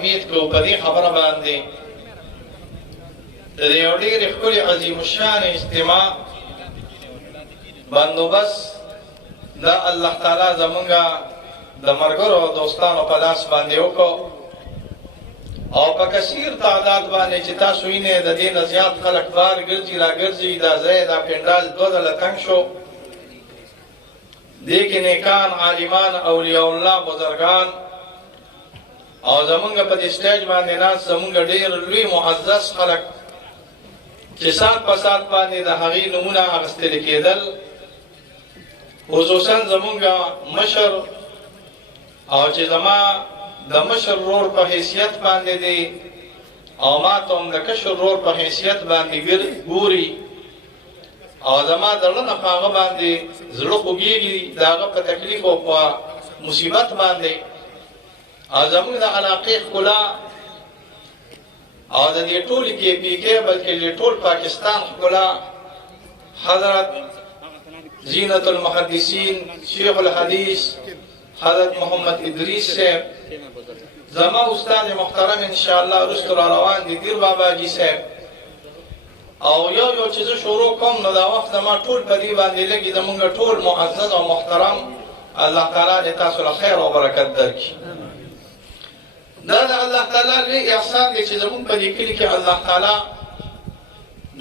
تحمید کو په دې خبره باندې د یو ډېر ښکلي عظیم الشان اجتماع بندوبست دا الله تعالی زمونږه د ملګرو او دوستانو په لاس باندې وکړو او په کثیر تعداد باندې چې تاسو وینئ د دې نه زیات خلک بار ګرځي را ګرځي دا ځای دا پنډال دوه ځله تنګ شو دې کې نیکان عالمان اولیاء الله بزرګان او زمونږ په دې سټیج باندې ناست زمونږ ډېر لوی معزز خلک چې سات په سات باندې د هغې نومونه اخیستل کېدل خصوصا زمونږ مشر او چې زما د مشر ورور په حیثیت باندې دی او ما ته هم د کشر ورور په حیثیت باندې ګوري او زما د زړه نه په هغه باندې زړه خوږېږي د هغه په تکلیف او په مصیبت باندې او زموږ د علاقې ښکلا او د دې ټولې کې پی کې بلکې د ټول پاکستان ښکلا حضرت زینت المحدثین شیخ الحدیث حضرت محمد ادریس صاحب زما استاد محترم انشاءالله رستو را روان دي دیر بابا جی صاحب او یو چې زه شروع کوم نو دا وخت ما ټول په دې باندې لګي زمونږ ټول معزز او محترم الله تعالی دې تاسو له خیر او برکت درکړي دا د الله تعالی لوی احسان دی چې زمونږ په دې کلي کې الله تعالی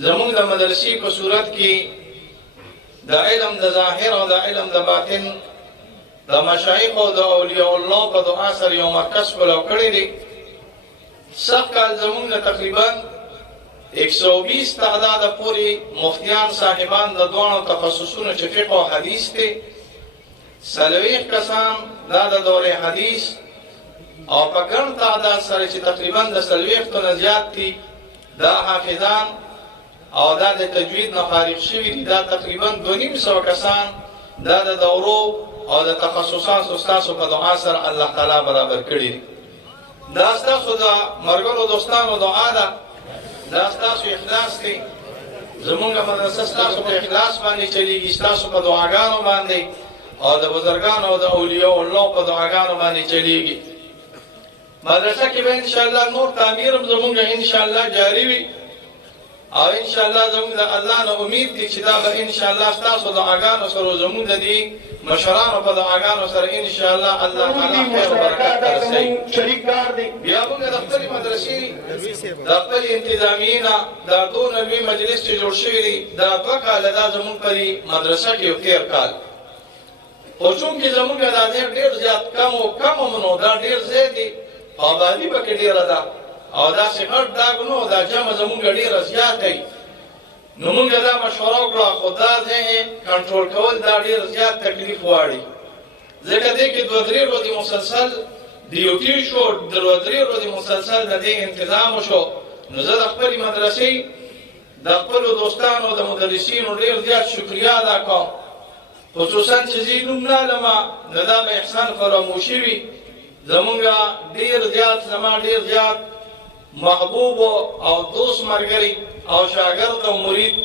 زمونږ د مدرسې په صورت کې د علم د ظاهر او د علم د باطن د مشایخ او د اولیاء الله په دعا سره یو مرکز پلو کړی دی سږ کال زمونږ نه تقریبا 120 تعداد پورې مفتیان صاحبان د دواړو تخصصونو چې فقه او حدیث دی 40 کسان دا د دوره حدیث او په ګڼ تعداد سره چې تقریبا د 40 نه زیات دي دا حافظان او دا د تجوید نه فارغ شوي دي دا تقریبا 200 کسان دا د دورو او د تخصصات استادو په دعا سره الله تعالی برابر کړی دا ستاسو د مرګرو دوستانو دعا ده دا ستاسو اخلاص دی زمونږ مدرسه ستاسو په اخلاص باندې چلیږي ستاسو په دعاګانو باندې او د بزرګانو او د اولیاء الله په دعاګانو باندې چلیږي مدرسه کې به ان شاء الله نور تعمیر هم زمونږ ان شاء الله جاری وي او ان شاء الله زمونږ د الله نه امید دي چې دا به ان شاء الله ستاسو دعاګانو سره زمونږ د دې مشرانو په دعاګانو سره ان شاء الله الله تعالی خیر او برکت درسي شریکدار دي بیا موږ د خپل مدرسې د خپل انتظامیین د دون نبی مجلس چې جوړ شوی دی دا 2 کال دا زمونږ په مدرسه کې تیر کال او چونکې زمونږ د ډېر زیات کم منو دا ډېر زیات دي آبادی به کې ډېره ده او دا څنګه دا غنو دا جمع زمونږ ډېر زیات دی نو موږ دا مشوره وکړه خدا دې کنټرول کول دا ډېر زیات تکلیف واړي ځکه دې کې 2-3 ورځې مسلسل ډیوټي شو 2-3 ورځې مسلسل د دې تنظیم شو نو زه د خپل مدرسې د خپل دوستانو د مدرسینو ډېر زیات شکریا ادا کوم خصوصا چې زینوم نه لما نه دا مې احسان فراموشي وي زمونږ ډېر زیات محبوب او دوست مرګري او شاګرد او مرید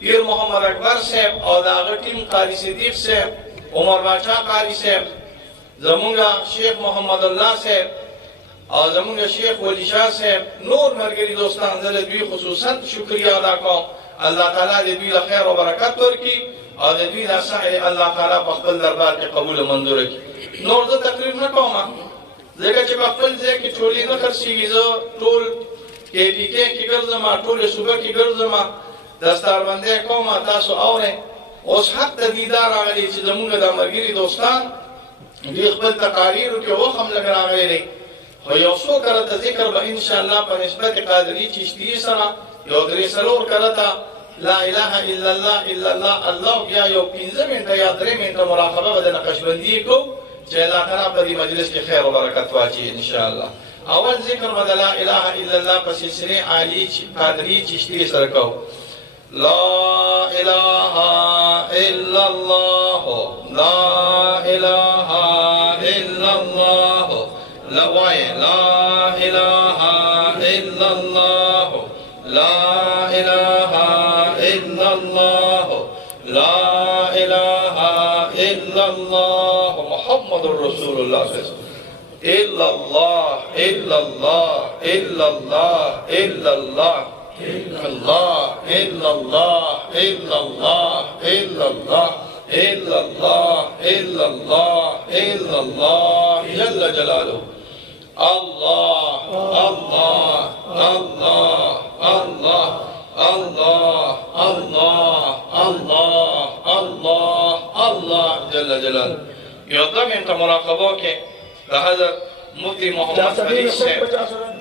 پیر محمد اکبر صاحب او دا غټیم قاری صدیق صاحب عمر باچا قاری صاحب زمونږ شیخ محمد الله صاحب او زمونږ شیخ ولی شاه صاحب نور مرګري دوستان زله دوی خصوصا شکریا ادا کوم الله تعالی دې دوی له خیر او برکت ورکړي او دې دوی د سعی الله تعالی په خپل دربار کې قبول منظور کړي نور زه تقریر نه کوم ځکه چې په خپل ځای کې ټولې نه خرڅېږي زه ټول کې ګرځم ټولې صوبه کې ګرځم دستاربندي کوم تاسو اورئ اوس حق د دیدار راغلی چې زمونږ د ملګري دوستان دوی خپل تقاریرو کې وخت هم لږ راغلی دی خو یو څو کرته ذکر به انشاءالله په نسبت قادري چشتي سره یو 3 کرته لا اله الا الله الله بیا یو 15 منټه یا 3 منټه مراقبه به د نقشبندي کو چې الله تعالی په دې مجلس کې خیر او برکت واچي ان شاء الله اول ذکر به لا اله الا الله په سلسله عالی قادری چشتی سره کو لا اله الا الله لا اله الا الله لا اله الا الله لا اله الا الله لا اله الا الله محمد رسول الله صلی الله علیه وسلم إلا الله إلا الله إلا الله إلا الله الله إلا الله إلا الله إلا الله إلا الله إلا الله إلا الله جل جلاله الله الله الله الله الله الله الله الله الله جل جلاله. يقدم انت مراقبوك لهذا مفتي محمد فريد صاحب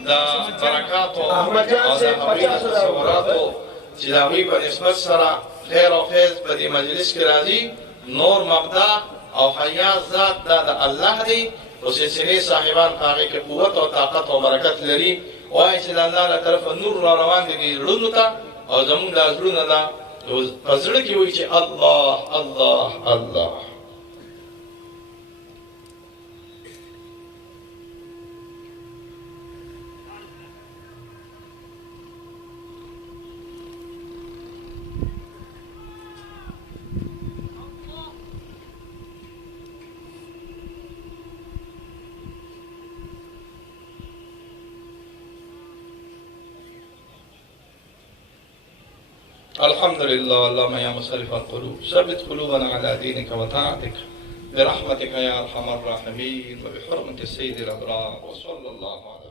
دا برکاتو او دا حبیب تصوراتو چې د هغوی په نسبت سره خیر او فیض په دې مجلس کې راځي. نور مبدا او حیا ذات دا د الله دی او سلسلې صاحبان په هغې کې قوت او طاقت او برکت لري. وایي چې د الله له طرفه نور را روان دي زړونو ته او زمونږ دا زړونه ده په زړه کې وایي چې الله الله الله. الحمد لله اللهم يا مصرف القلوب ثبت قلوبنا على دينك وطاعتك برحمتك يا ارحم الراحمين وبحرمة السيد الابرار وصلى الله عليه